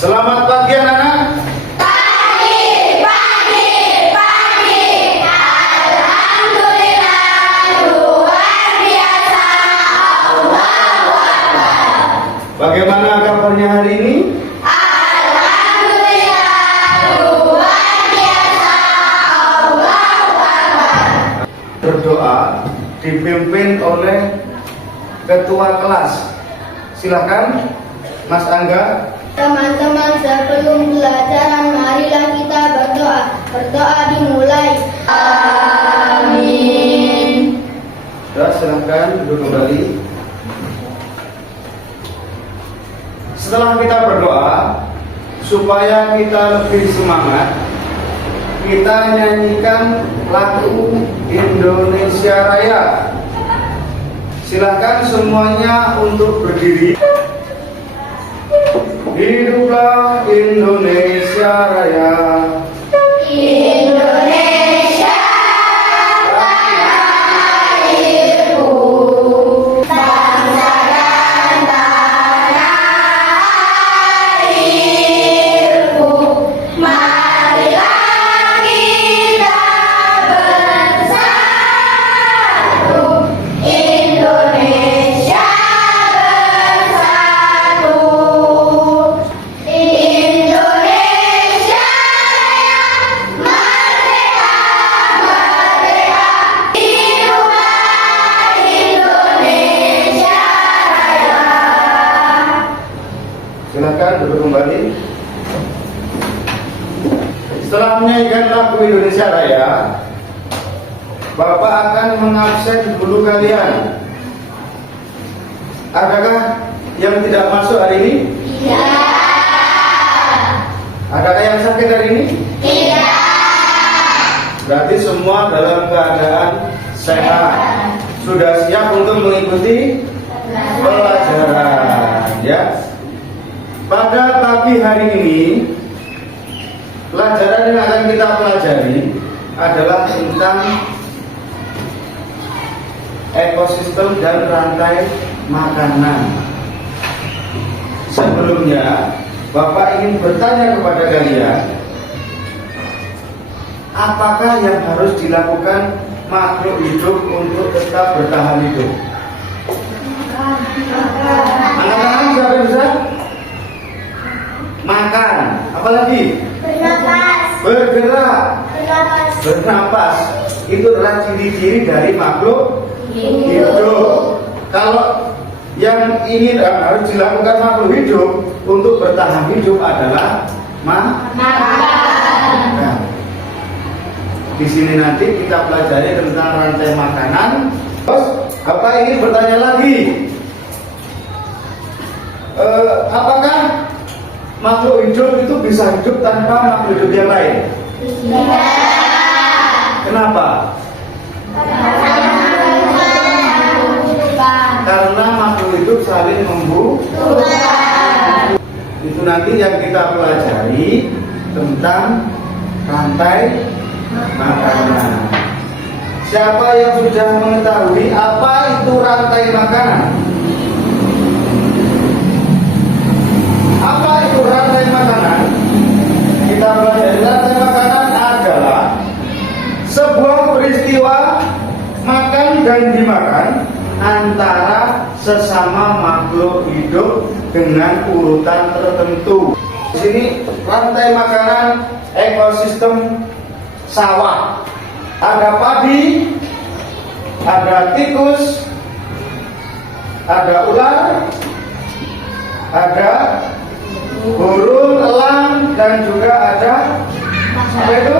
Selamat pagi anak-anak. Pagi. Alhamdulillah, luar biasa. Allahu Akbar. Bagaimana kabarnya hari ini? Alhamdulillah, luar biasa. Allahu Akbar. Berdoa dipimpin oleh ketua kelas. Silakan Mas Angga. Teman-teman, sebelum pelajaran marilah kita berdoa. Berdoa dimulai. Amin. Sudah, silakan duduk kembali. Setelah kita berdoa, supaya kita lebih semangat, kita nyanyikan lagu Indonesia Raya. Silakan semuanya untuk berdiri. Hiduplah Indonesia Raya. Indonesia tanah airku, bangsa dan tanah airku. Marilah kita bersatu, Indonesia bersatu. Indonesia Raya, merdeka, merdeka. Hiduplah Indonesia Raya. Silakan duduk kembali. Setelah menyanyikan lagu Indonesia Raya, Bapak akan mengabsen guru kalian. Adakah yang tidak masuk hari ini? Tidak. Adakah yang sakit hari ini? Tidak. Berarti semua dalam keadaan sehat. Sudah siap untuk mengikuti pelajaran, ya. Pada pagi hari ini, pelajaran yang akan kita pelajari adalah tentang ekosistem dan rantai makanan. Sebelumnya, Bapak ingin bertanya kepada kalian, apakah yang harus dilakukan makhluk hidup untuk tetap bertahan hidup? Anak-anak siapa yang bisa? Makan. Apalagi? Bernapas. Bergerak. Bernapas. Bernapas. Itu adalah ciri-ciri dari makhluk hidup. Kalau yang ingin harus dilakukan makhluk hidup untuk bertahan hidup adalah Makan. Nah, di sini nanti kita pelajari tentang rantai makanan. Terus, apa ingin bertanya lagi? Apakah makhluk hidup itu bisa hidup tanpa makhluk hidup yang lain? Tidak. Kenapa? Karena makhluk hidup saling membutuhkan. Itu nanti yang kita pelajari tentang rantai makanan. Siapa yang sudah mengetahui apa itu rantai makanan? Apa itu rantai makanan? Kita pelajari rantai makanan adalah sebuah peristiwa makan dan dimakan antara sesama makhluk hidup dengan urutan tertentu. Di sini rantai makanan ekosistem sawah. Ada padi, ada tikus, ada ular, ada burung, elang, dan juga ada apa itu?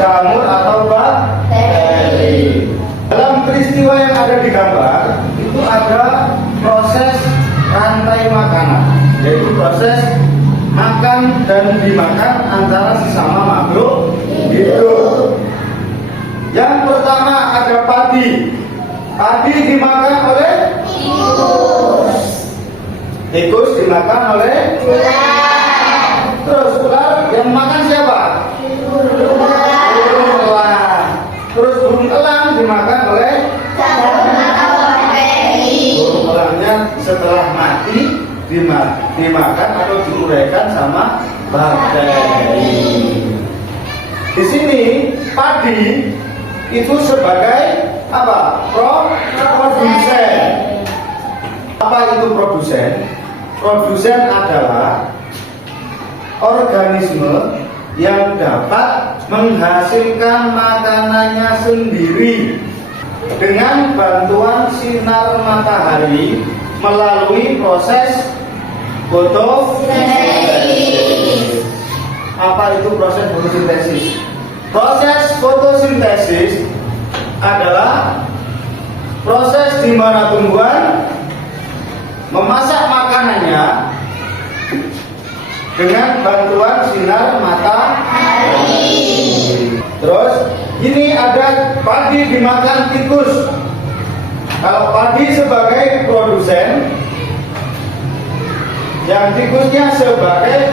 Jamur atau bakteri. Dalam peristiwa yang ada di gambar itu ada proses rantai makanan, yaitu proses makan dan dimakan antara sesama makhluk hidup. Yang pertama ada padi. Padi dimakan oleh Tikus. tikus, dimakan oleh Ular. terus ular yang makan siapa? Burung elang. Terus burung elang dimakan oleh Jamur atau bakteri. burung elangnya setelah mati dimakan atau diuraikan sama bakteri. Di sini padi itu sebagai apa? Produsen. Apa itu produsen? Produsen adalah organisme yang dapat menghasilkan makanannya sendiri dengan bantuan sinar matahari melalui proses fotosintesis. Apa itu proses fotosintesis? Proses fotosintesis adalah proses di mana tumbuhan memasak makanannya dengan bantuan sinar matahari. Terus ini ada padi dimakan tikus. Kalau padi sebagai produsen, yang tikusnya sebagai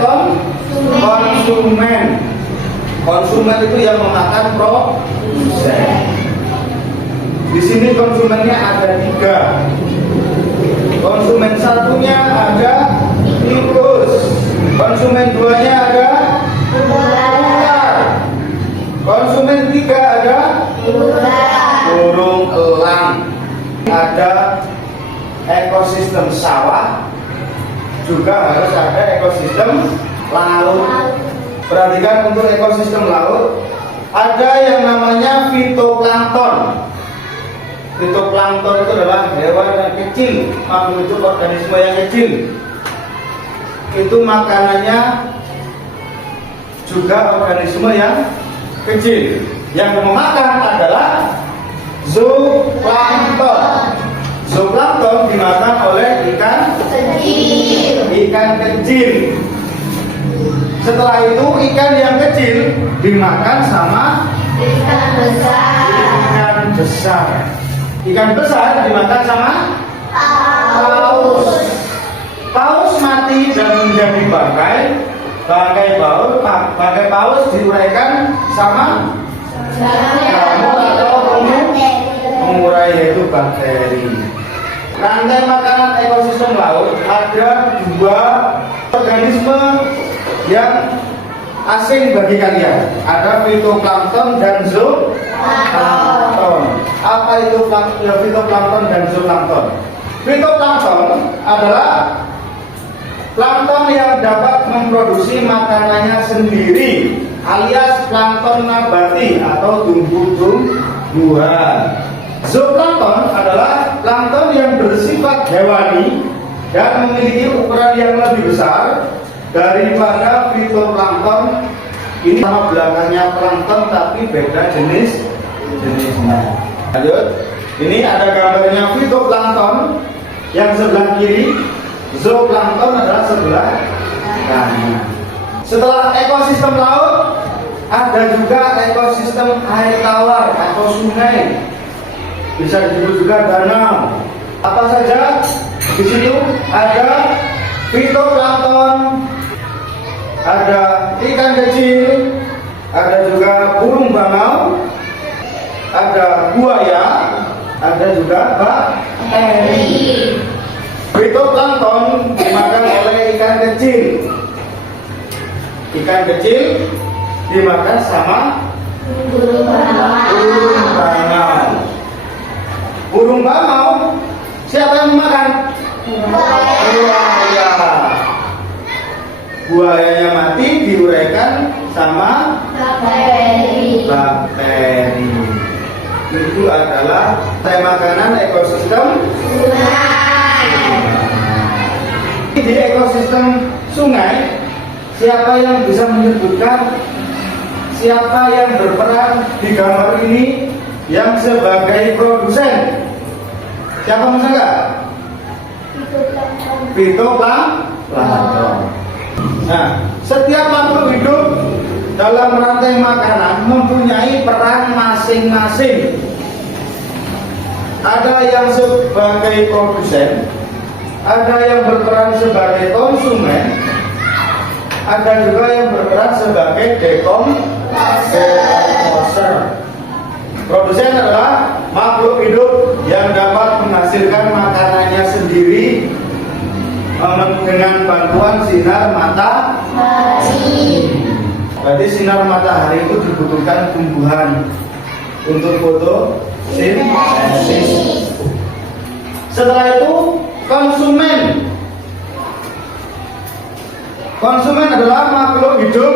konsumen. Konsumen itu yang memakan produsen. Di sini konsumennya ada 3. Konsumen satunya ada tikus. Konsumen 2-nya ada ular. Konsumen 3 ada burung elang. Ada ekosistem sawah, juga harus ada ekosistem laut. Perhatikan untuk ekosistem laut ada yang namanya fitoplankton. Fitoplankton itu adalah hewan yang kecil, makhluk hidup organisme yang kecil. Itu makanannya juga organisme yang kecil. Yang memakan adalah zooplankton. Zooplankton dimakan oleh ikan kecil. Setelah itu ikan yang kecil dimakan sama ikan besar. Ikan besar dimakan sama paus. Paus mati dan menjadi bangkai paus diuraikan sama jamur atau pengurai, yaitu bakteri. Rantai makanan ekosistem laut ada 2 organisme yang asing bagi kalian. Ada fitoplankton dan zooplankton. Apa itu fitoplankton dan zooplankton? Fitoplankton adalah plankton yang dapat memproduksi makanannya sendiri, alias plankton nabati atau tumbuh-tumbuhan. Zooplankton adalah plankton yang bersifat hewani dan memiliki ukuran yang lebih besar daripada fitoplankton. Ini sama belakangnya plankton tapi beda jenisnya. Lanjut, ini ada gambarnya fitoplankton yang sebelah kiri, zooplankton adalah sebelah kanan. Setelah ekosistem laut, ada juga ekosistem air tawar atau sungai, bisa disebut juga danau. Apa saja? Di situ ada fitoplankton, ada ikan kecil, ada juga burung bangau, ada buaya, ada juga bakteri. Fitoplankton dimakan oleh ikan kecil. Ikan kecil dimakan sama burung bangau. Burung bangau siapa yang makan? Buaya. Buayanya mati diuraikan sama bakteri. Itu adalah makanan ekosistem sungai. Di ekosistem sungai, siapa yang bisa menyebutkan siapa yang berperan di gambar ini yang sebagai produsen? Siapa bisa nggak? Fitoplankton. Nah, setiap makhluk hidup dalam rantai makanan mempunyai peran masing-masing. Ada yang sebagai produsen, ada yang berperan sebagai konsumen, ada juga yang berperan sebagai dekomposer. Produsen adalah makhluk hidup yang dapat menghasilkan makanannya sendiri dengan bantuan sinar matahari. Berarti sinar matahari itu dibutuhkan tumbuhan untuk fotosintesis. Setelah itu konsumen. Konsumen adalah makhluk hidup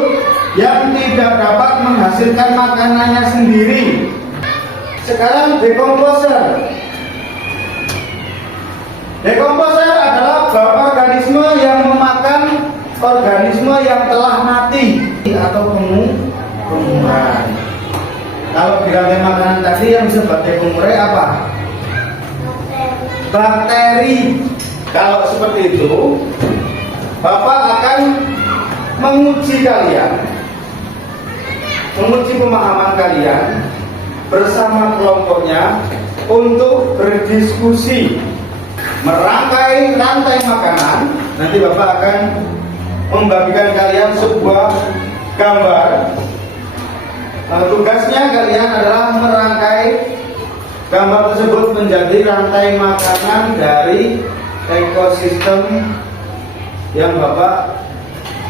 yang tidak dapat menghasilkan makanannya sendiri. Sekarang dekomposer. Dekomposer adalah organisme yang memakan organisme yang telah mati atau pengurai. Kalau di rantai makanan tadi yang sebagai pengurai apa? Bakteri. Kalau seperti itu, Bapak akan menguji kalian, menguji pemahaman kalian bersama kelompoknya untuk berdiskusi merangkai rantai makanan. Nanti Bapak akan membagikan kalian sebuah gambar. Tugasnya kalian adalah merangkai gambar tersebut menjadi rantai makanan dari ekosistem yang Bapak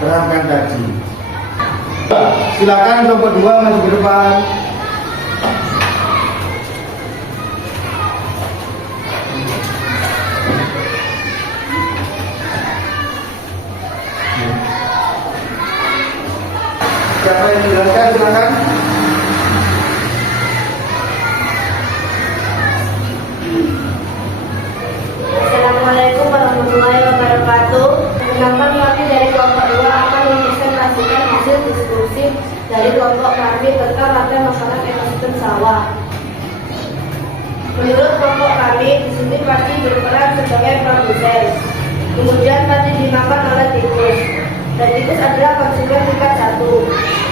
terangkan tadi. Silakan kelompok 2 maju ke depan. Siapa yang menjelaskan, silakan. Assalamualaikum warahmatullahi wabarakatuh. Perkenalkan, kami dari kelompok 2 akan mempresentasikan hasil diskusi dari kelompok kami tentang rantai makanan ekosistem sawah. Menurut kelompok kami, di sini padi berperan sebagai produsen. Kemudian padi dimakan oleh tikus. Dan tikus adalah konsumen tingkat 1.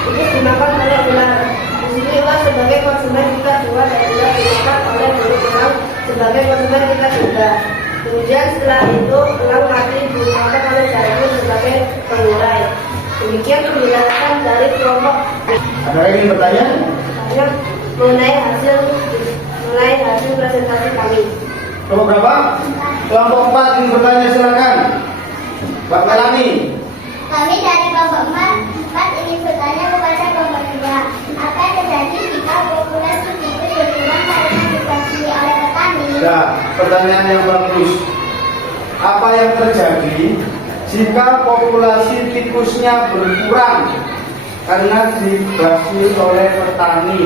Tikus dimakan oleh ular. Di sini ular sebagai konsumen tingkat 2 dan ular dimakan oleh burung elang sebagai konsumen tingkat 3. Kemudian setelah itu elang mati dimakan oleh jagung sebagai pengurai. Demikian penjelasan dari kelompok. Ada yang ingin bertanya? Mengenai hasil presentasi kami. Kelompok berapa? Kelompok 4 ingin bertanya, silakan. Mbak Melani. Kami dari kelompok 4 ingin bertanya kepada kelompok 2. Apa yang terjadi jika populasi tikus berkurang karena dikonsumsi oleh petani? Ya, pertanyaan yang bagus. Apa yang terjadi jika populasi tikusnya berkurang karena dibasmi oleh petani?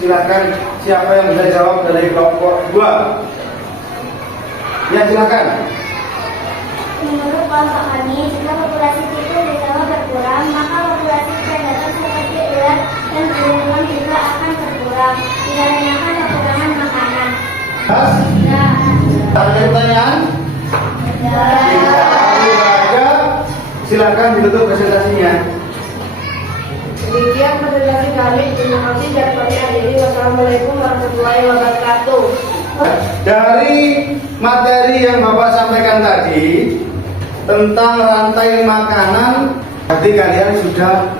Silakan, siapa yang bisa jawab dari kelompok 2? Ya, silakan. Menurut kelompok kami, jika populasi tikus di sawah berkurang, maka populasi predator seperti ular dan burung juga akan berkurang, dikarenakan kekurangan makanan. Ya. Ada pertanyaan? Ya. Silakan ditutup presentasinya. Demikian presentasi kami. Terima kasih dan kami akhiri. Wassalamualaikum warahmatullahi wabarakatuh. Dari materi yang Bapak sampaikan tadi tentang rantai makanan, berarti kalian sudah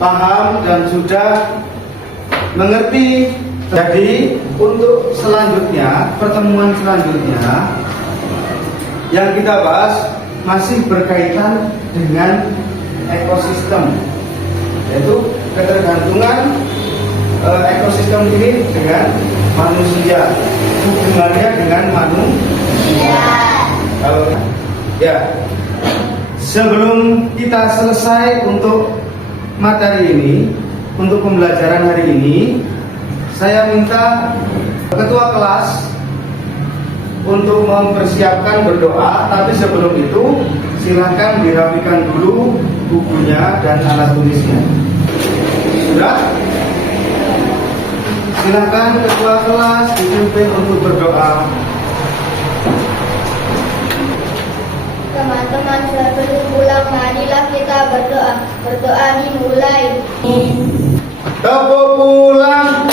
paham dan sudah mengerti. Jadi untuk selanjutnya, pertemuan selanjutnya yang kita bahas masih berkaitan dengan ekosistem, yaitu ketergantungan ekosistem ini dengan manusia, hubungannya dengan manusia. Kalau ya, sebelum kita selesai untuk materi ini, untuk pembelajaran hari ini, saya minta ketua kelas untuk mempersiapkan berdoa. Tapi sebelum itu, silahkan dirapikan dulu bukunya dan alat tulisnya. Sudah? Silakan ketua kelas dipimpin untuk berdoa. Teman-teman sebelum pulang, marilah kita berdoa. Berdoa dimulai. Tepuk pulang.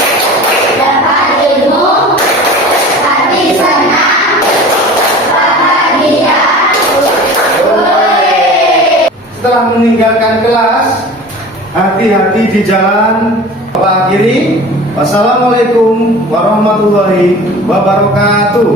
Dapat ilmu, hati senang, bahagia. Setelah meninggalkan kelas, hati-hati di jalan. Bapak akhiri. Wassalamualaikum warahmatullahi wabarakatuh.